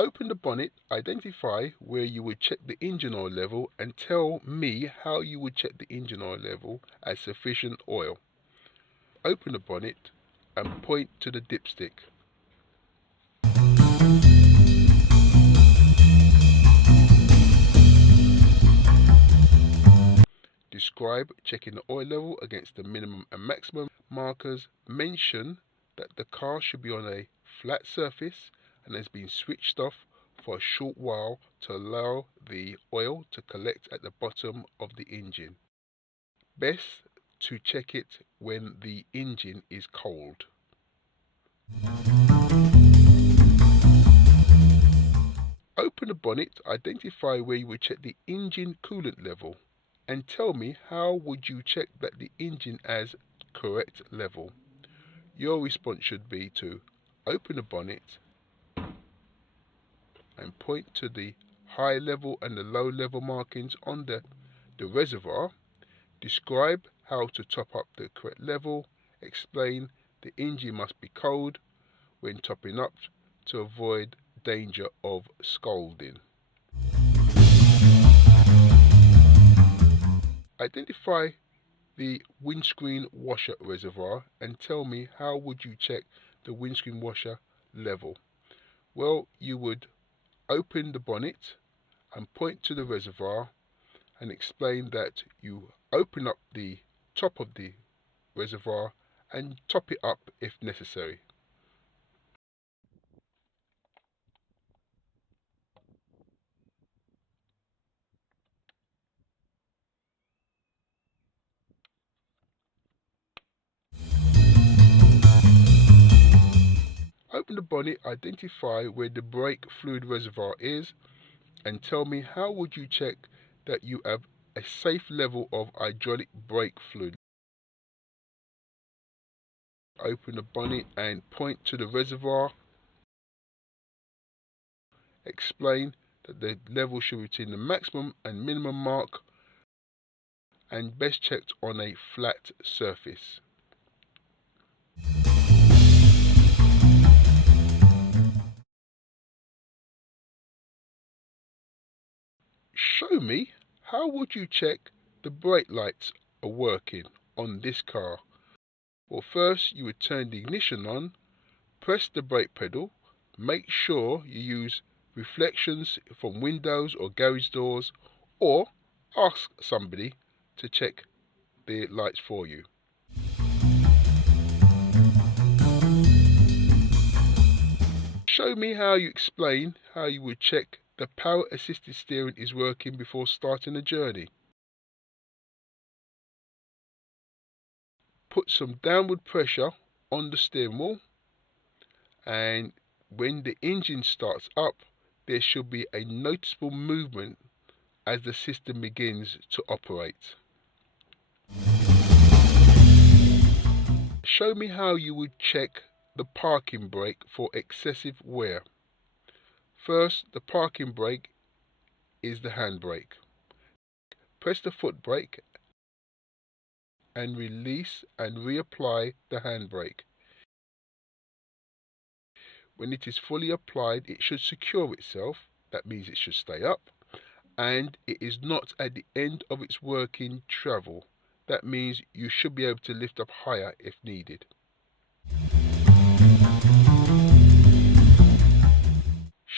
Open the bonnet, identify where you would check the engine oil level and tell me how you would check the engine oil level as sufficient oil. Open the bonnet and point to the dipstick. Describe checking the oil level against the minimum and maximum markers. Mention that the car should be on a flat surface and has been switched off for a short while to allow the oil to collect at the bottom of the engine. Best to check it when the engine is cold. Open the bonnet, identify where you would check the engine coolant level and tell me how would you check that the engine has correct level. Your response should be to open the bonnet and point to the high level and the low level markings on the reservoir. Describe how to top up the correct level. Explain the engine must be cold when topping up to avoid danger of scalding. Identify the windscreen washer reservoir and tell me how would you check the windscreen washer level. Well, you would open the bonnet and point to the reservoir and explain that you open up the top of the reservoir and top it up if necessary. Open the bonnet, identify where the brake fluid reservoir is and tell me how would you check that you have a safe level of hydraulic brake fluid. Open the bonnet and point to the reservoir. Explain that the level should be between the maximum and minimum mark and best checked on a flat surface. Show me how would you check the brake lights are working on this car. Well, first you would turn the ignition on, press the brake pedal, make sure you use reflections from windows or garage doors, or ask somebody to check the lights for you. Show me how you explain how you would check the power assisted steering is working before starting a journey. Put some downward pressure on the steering wheel, and when the engine starts up, there should be a noticeable movement as the system begins to operate. Show me how you would check the parking brake for excessive wear. First, the parking brake is the handbrake. Press the foot brake and release and reapply the handbrake. When it is fully applied, it should secure itself. That means it should stay up, and it is not at the end of its working travel. That means you should be able to lift up higher if needed.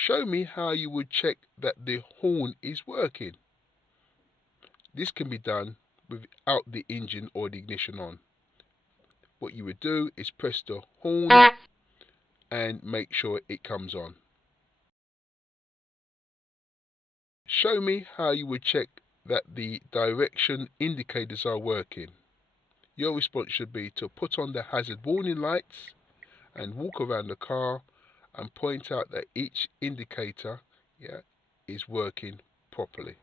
Show me how you would check that the horn is working. This can be done without the engine or the ignition on. What you would do is press the horn and make sure it comes on. Show me how you would check that the direction indicators are working. Your response should be to put on the hazard warning lights and walk around the car and point out that each indicator is working properly.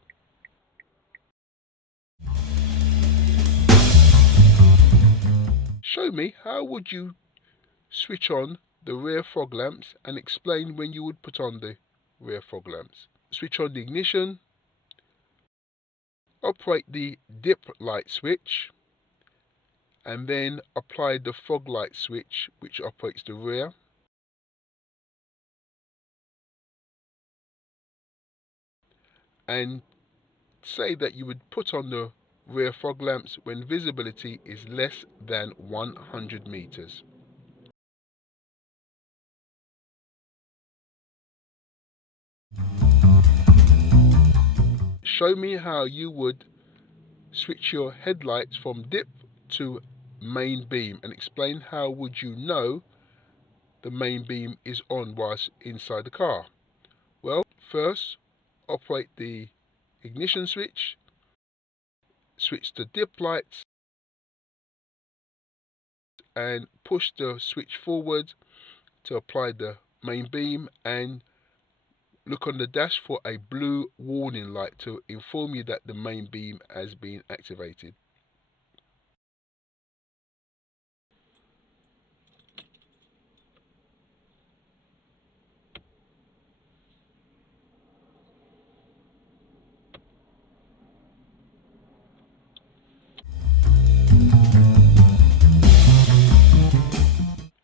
Show me how would you switch on the rear fog lamps and explain when you would put on the rear fog lamps. Switch on the ignition, operate the dip light switch, and then apply the fog light switch which operates the rear. and say that you would put on the rear fog lamps when visibility is less than 100 meters. Show me how you would switch your headlights from dip to main beam, and explain how would you know the main beam is on whilst inside the car. Well, first operate the ignition switch, switch the dip lights, and push the switch forward to apply the main beam, and look on the dash for a blue warning light to inform you that the main beam has been activated.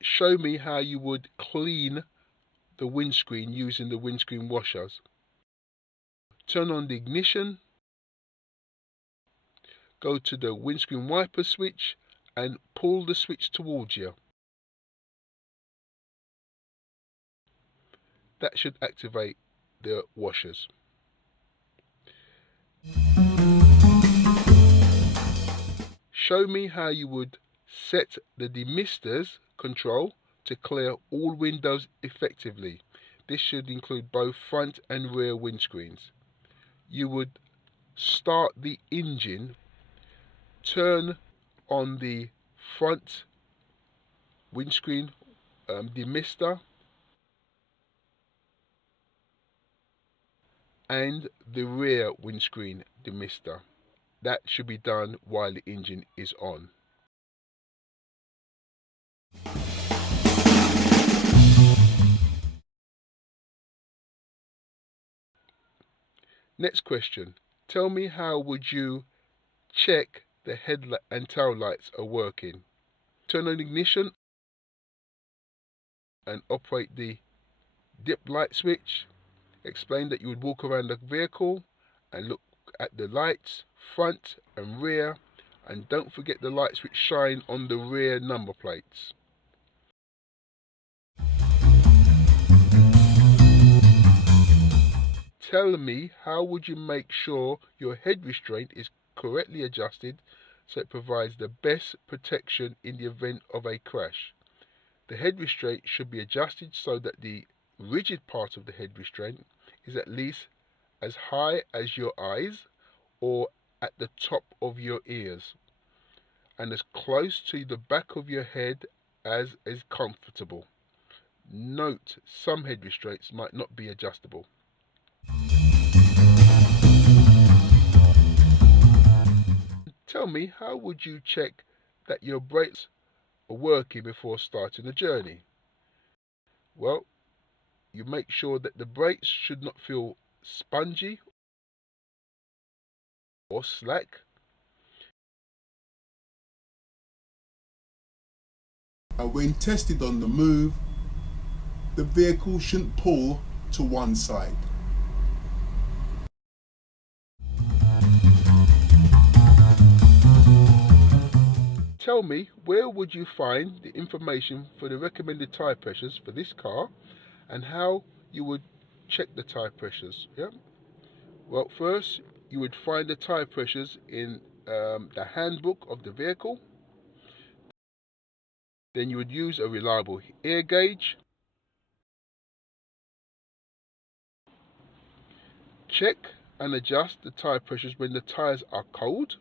Show me how you would clean the windscreen using the windscreen washers. Turn on the ignition, go to the windscreen wiper switch and pull the switch towards you. That should activate the washers. Show me how you would set the demisters control to clear all windows effectively. This should include both front and rear windscreens. You would start the engine, turn on the front windscreen demister and the rear windscreen demister. That should be done while the engine is on. Next question. Tell me how would you check the headlight and tail lights are working. Turn on ignition and operate the dip light switch. Explain that you would walk around the vehicle and look at the lights, front and rear, and don't forget the lights which shine on the rear number plates. Tell me how would you make sure your head restraint is correctly adjusted so it provides the best protection in the event of a crash. The head restraint should be adjusted so that the rigid part of the head restraint is at least as high as your eyes or at the top of your ears, and as close to the back of your head as is comfortable. Note, some head restraints might not be adjustable. Tell me, how would you check that your brakes are working before starting the journey? Well, you make sure that the brakes should not feel spongy or slack. And when tested on the move, the vehicle shouldn't pull to one side. Tell me, where would you find the information for the recommended tyre pressures for this car and how you would check the tyre pressures? Yeah. Well, first you would find the tyre pressures in the handbook of the vehicle. Then you would use a reliable air gauge. Check and adjust the tyre pressures when the tyres are cold.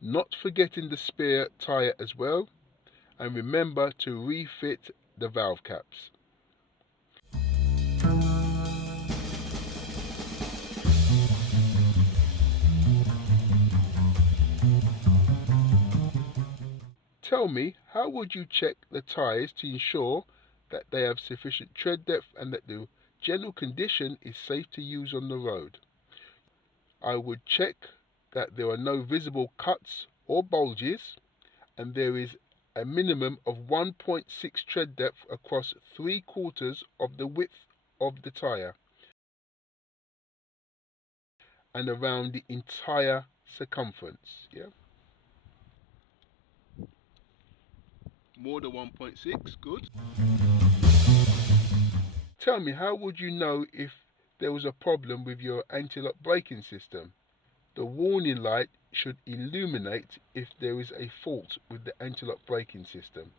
Not forgetting the spare tyre as well, and remember to refit the valve caps. Tell me, how would you check the tyres to ensure that they have sufficient tread depth and that the general condition is safe to use on the road? I would check that there are no visible cuts or bulges, and there is a minimum of 1.6 tread depth across 3/4 of the width of the tyre and around the entire circumference. Yeah, more than 1.6, good. Tell me, how would you know if there was a problem with your anti-lock braking system? The warning light should illuminate if there is a fault with the anti-lock braking system.